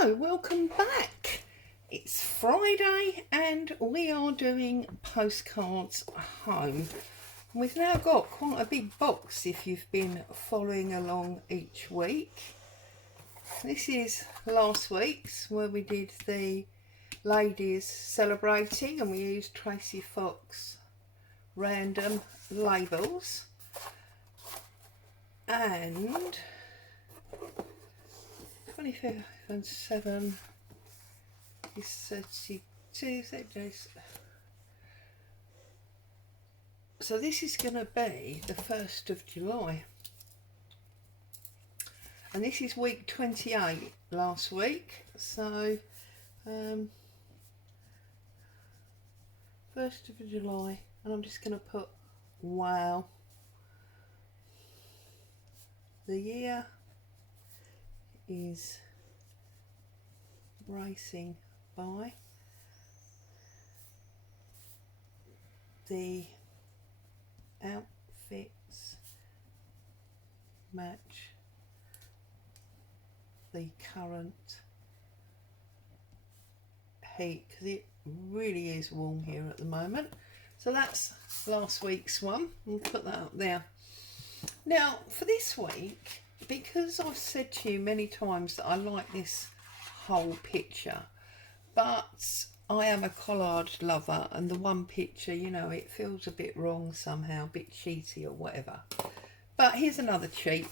So, welcome back. It's Friday and we are doing postcards home. We've now got quite a big box if you've been following along each week. This is last week's where we did the ladies celebrating and we used Tracy Fox random labels. And 25 and 7 is 32 days. So this is going to be the 1st of July. And this is week 28 last week. So 1st of July, and I'm just going to put wow. The year is racing by. The outfits match the current heat because it really is warm here at the moment. So that's last week's one. We'll put that up there. Now for this week, because I've said to you many times that I like this whole picture, but I am a collage lover, and the one picture, you know, it feels a bit wrong somehow, a bit cheaty or whatever. But here's another cheat.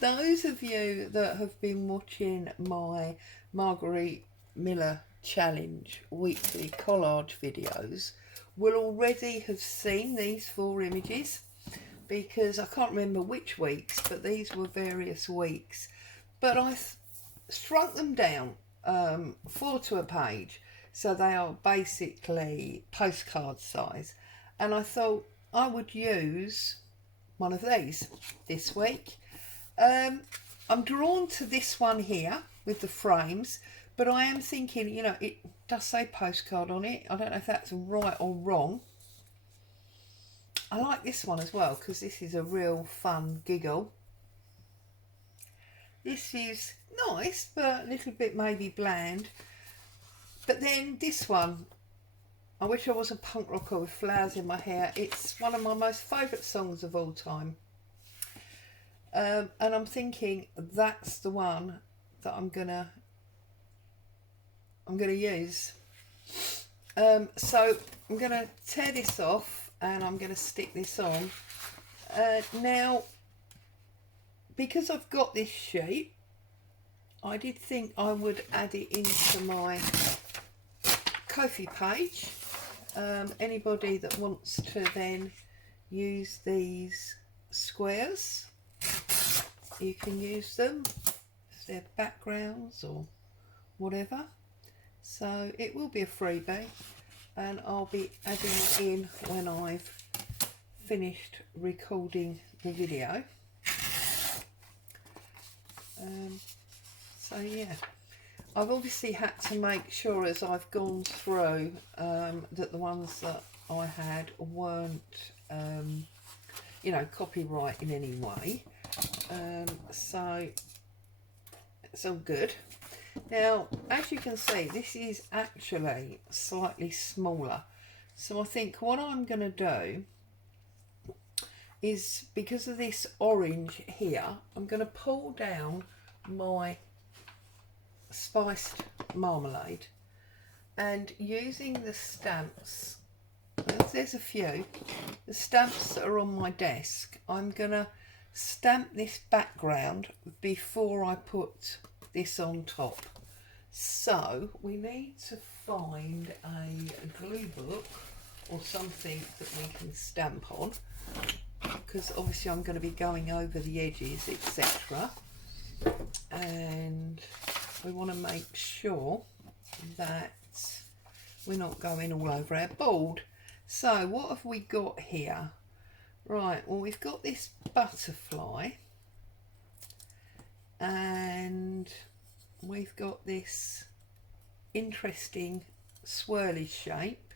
Those of you that have been watching my Marguerite Miller Challenge weekly collage videos will already have seen these 4 images, because I can't remember which weeks, but these were various weeks. But I shrunk them down 4 to a page, so they are basically postcard size. And I thought I would use one of these this week. I'm drawn to this one here with the frames, but I am thinking, you know, it does say postcard on it. I don't know if that's right or wrong. I like this one as well because this is a real fun giggle. This is nice but a little bit maybe bland. But then this one, I wish I was a punk rocker with flowers in my hair. It's one of my most favourite songs of all time. And I'm thinking that's the one that I'm gonna use. So I'm gonna tear this off and I'm going to stick this on. Now, because I've got this sheet, I did think I would add it into my Ko-fi page. Anybody that wants to then use these squares, you can use them if they're backgrounds or whatever. So it will be a freebie, and I'll be adding it in when I've finished recording the video. So yeah, I've obviously had to make sure as I've gone through that the ones that I had weren't you know, copyright in any way, so it's all good. Now, as you can see, this is actually slightly smaller. So I think what I'm going to do is, because of this orange here, I'm going to pull down my spiced marmalade, and using the stamps, there's a few, the stamps that are on my desk, I'm going to stamp this background before I put this on top. So we need to find a glue book or something that we can stamp on, because obviously I'm going to be going over the edges, etc. And we want to make sure that we're not going all over our board. So what have we got here? Right, well, we've got this butterfly, and we've got this interesting swirly shape.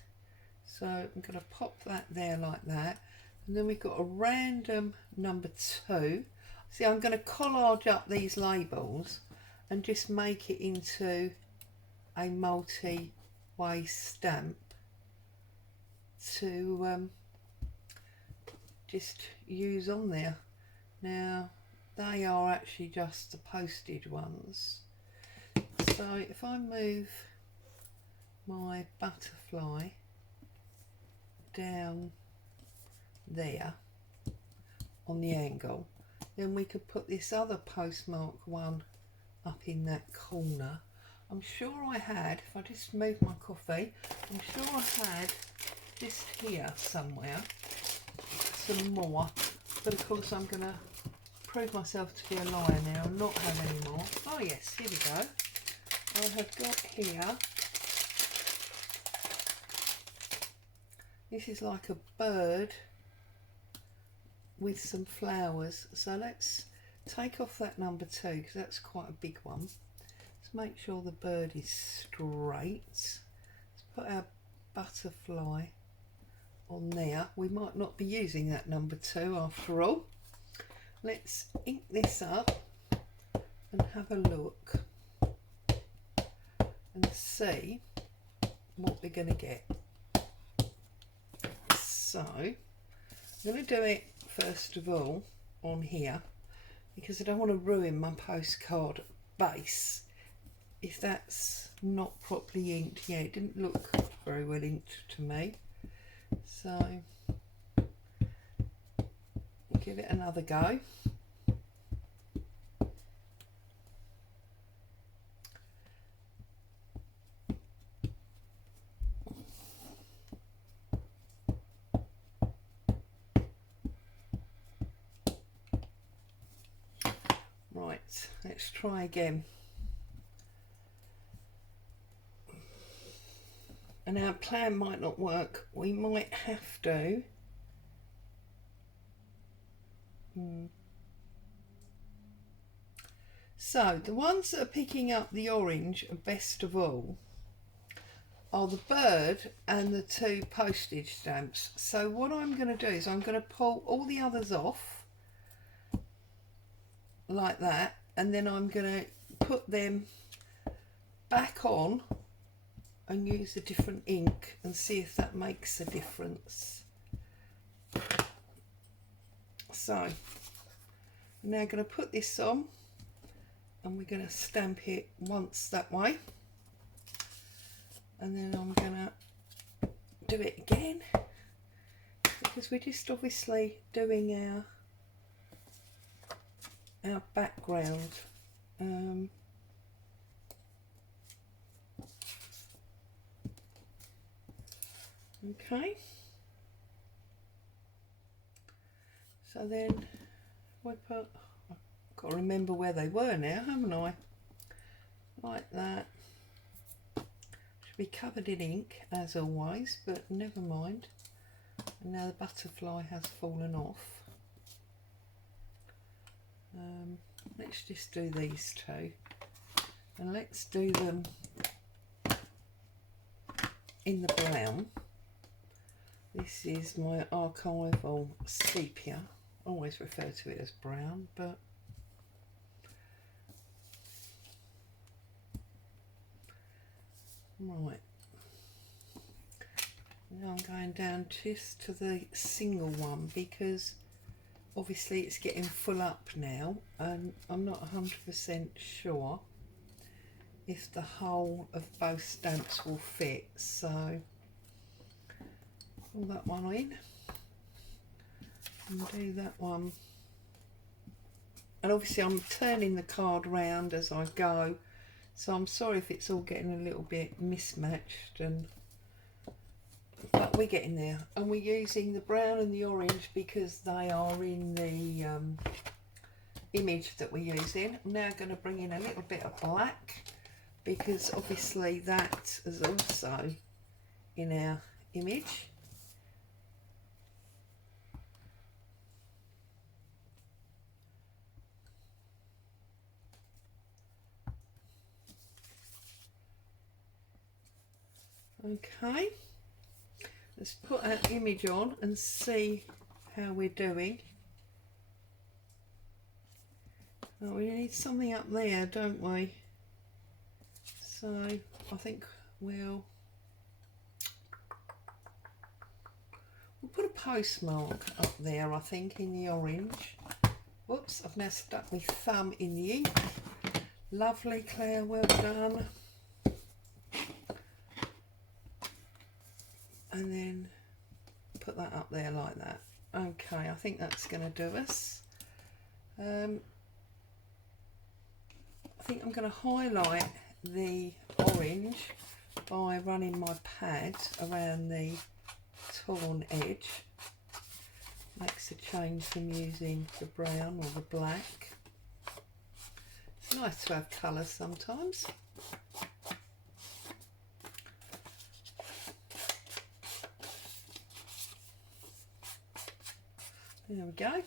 So I'm going to pop that there like that. And then we've got a random number 2. See, I'm going to collage up these labels, and just make it into a multi-way stamp to just use on there. Now they are actually just the postage ones, so if I move my butterfly down there on the angle, then we could put this other postmark one up in that corner. I'm sure I had, if I just move my coffee, I'm sure I had just here somewhere some more, but of course I'm going to prove myself to be a liar now and not have any more. Oh yes, here we go. I have got here, this is like a bird with some flowers, so let's take off that number 2 because that's quite a big one. Let's make sure the bird is straight. Let's put our butterfly on there. We might not be using that number 2 after all. Let's ink this up and have a look and see what we're going to get. So I'm going to do it first of all on here because I don't want to ruin my postcard base if that's not properly inked. Yeah, it didn't look very well inked to me, so give it another go. Right, let's try again. And our plan might not work. We might have to So the ones that are picking up the orange best of all are the bird and the 2 postage stamps. So what I'm going to do is I'm going to pull all the others off like that, and then I'm going to put them back on and use a different ink and see if that makes a difference. So I'm now going to put this on and we're going to stamp it once that way, and then I'm going to do it again because we're just obviously doing our background. Okay, so then we put, I've got to remember where they were now, haven't I? Like that. Should be covered in ink as always, but never mind. And now the butterfly has fallen off. Let's just do these 2, and let's do them in the brown. This is my archival sepia. I always refer to it as brown, but right. Now I'm going down just to the single one because obviously it's getting full up now, and I'm not 100% sure if the whole of both stamps will fit. So pull that one in and do that one, and obviously I'm turning the card round as I go, so I'm sorry if it's all getting a little bit mismatched, but we're getting there. And we're using the brown and the orange because they are in the image that we're using. I'm now going to bring in a little bit of black because obviously that is also in our image. Okay, let's put our image on and see how we're doing. Oh, we need something up there, don't we? So I think we'll put a postmark up there, I think, in the orange. Whoops, I've now stuck my thumb in the ink. Lovely, Claire, well done. And then put that up there like that. Okay, I think that's going to do us. I think I'm going to highlight the orange by running my pad around the torn edge. Makes a change from using the brown or the black. It's nice to have colours sometimes. There we go.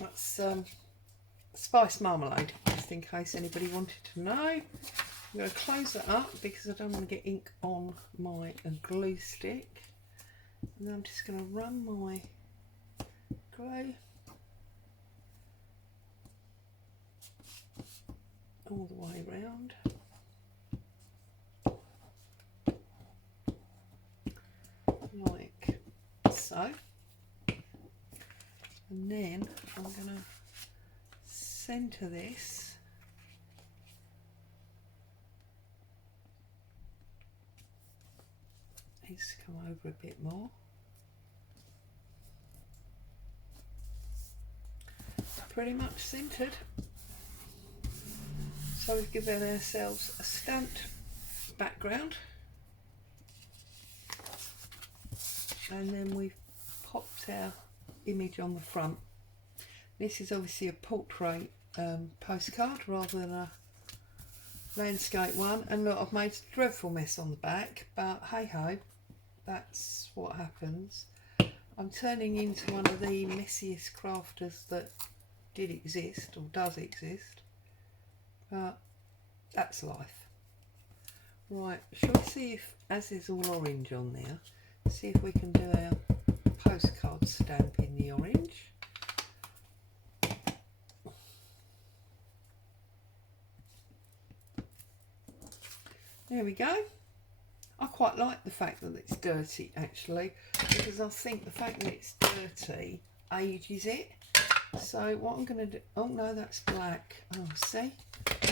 That's spice marmalade, just in case anybody wanted to know. I'm going to close that up because I don't want to get ink on my glue stick. And then I'm just going to run my glue all the way around. Like so. And then I'm going to centre this needs to come over a bit more. Pretty much centred. So we've given ourselves a stamped background, and then we've popped our image on the front. This is obviously a portrait postcard rather than a landscape one, and look, I've made a dreadful mess on the back, but hey ho, that's what happens. I'm turning into one of the messiest crafters that did exist or does exist, but that's life. Right, shall we see if, as there's all orange on there, see if we can do our postcard stamp in the orange. There we go. I quite like the fact that it's dirty actually, because I think the fact that it's dirty ages it. So what I'm going to do, oh no, that's black. Oh, see,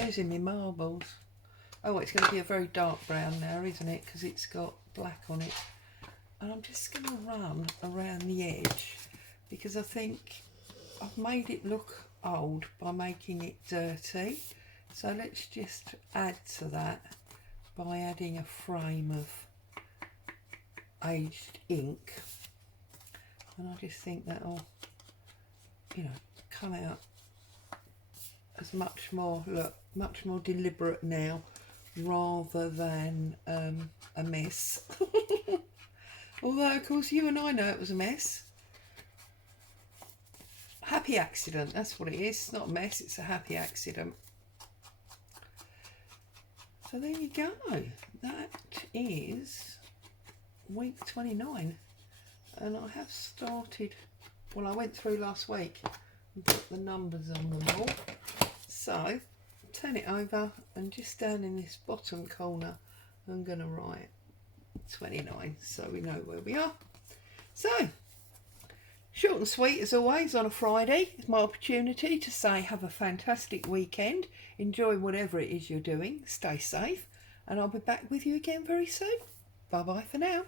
losing my marbles. Oh, it's going to be a very dark brown now, isn't it, because it's got black on it. And I'm just going to run around the edge because I think I've made it look old by making it dirty. So let's just add to that by adding a frame of aged ink. And I just think that'll, you know, come out as much more, look, much more deliberate now rather than a mess. Although of course you and I know it was a mess. Happy accident, that's what it is. It's not a mess, it's a happy accident. So there you go. That is week 29. And I have started, well, I went through last week and put the numbers on them all. So turn it over, and just down in this bottom corner I'm going to write 29 so we know where we are. So short and sweet as always on a Friday. It's my opportunity to say have a fantastic weekend, enjoy whatever it is you're doing, stay safe, and I'll be back with you again very soon. Bye bye for now.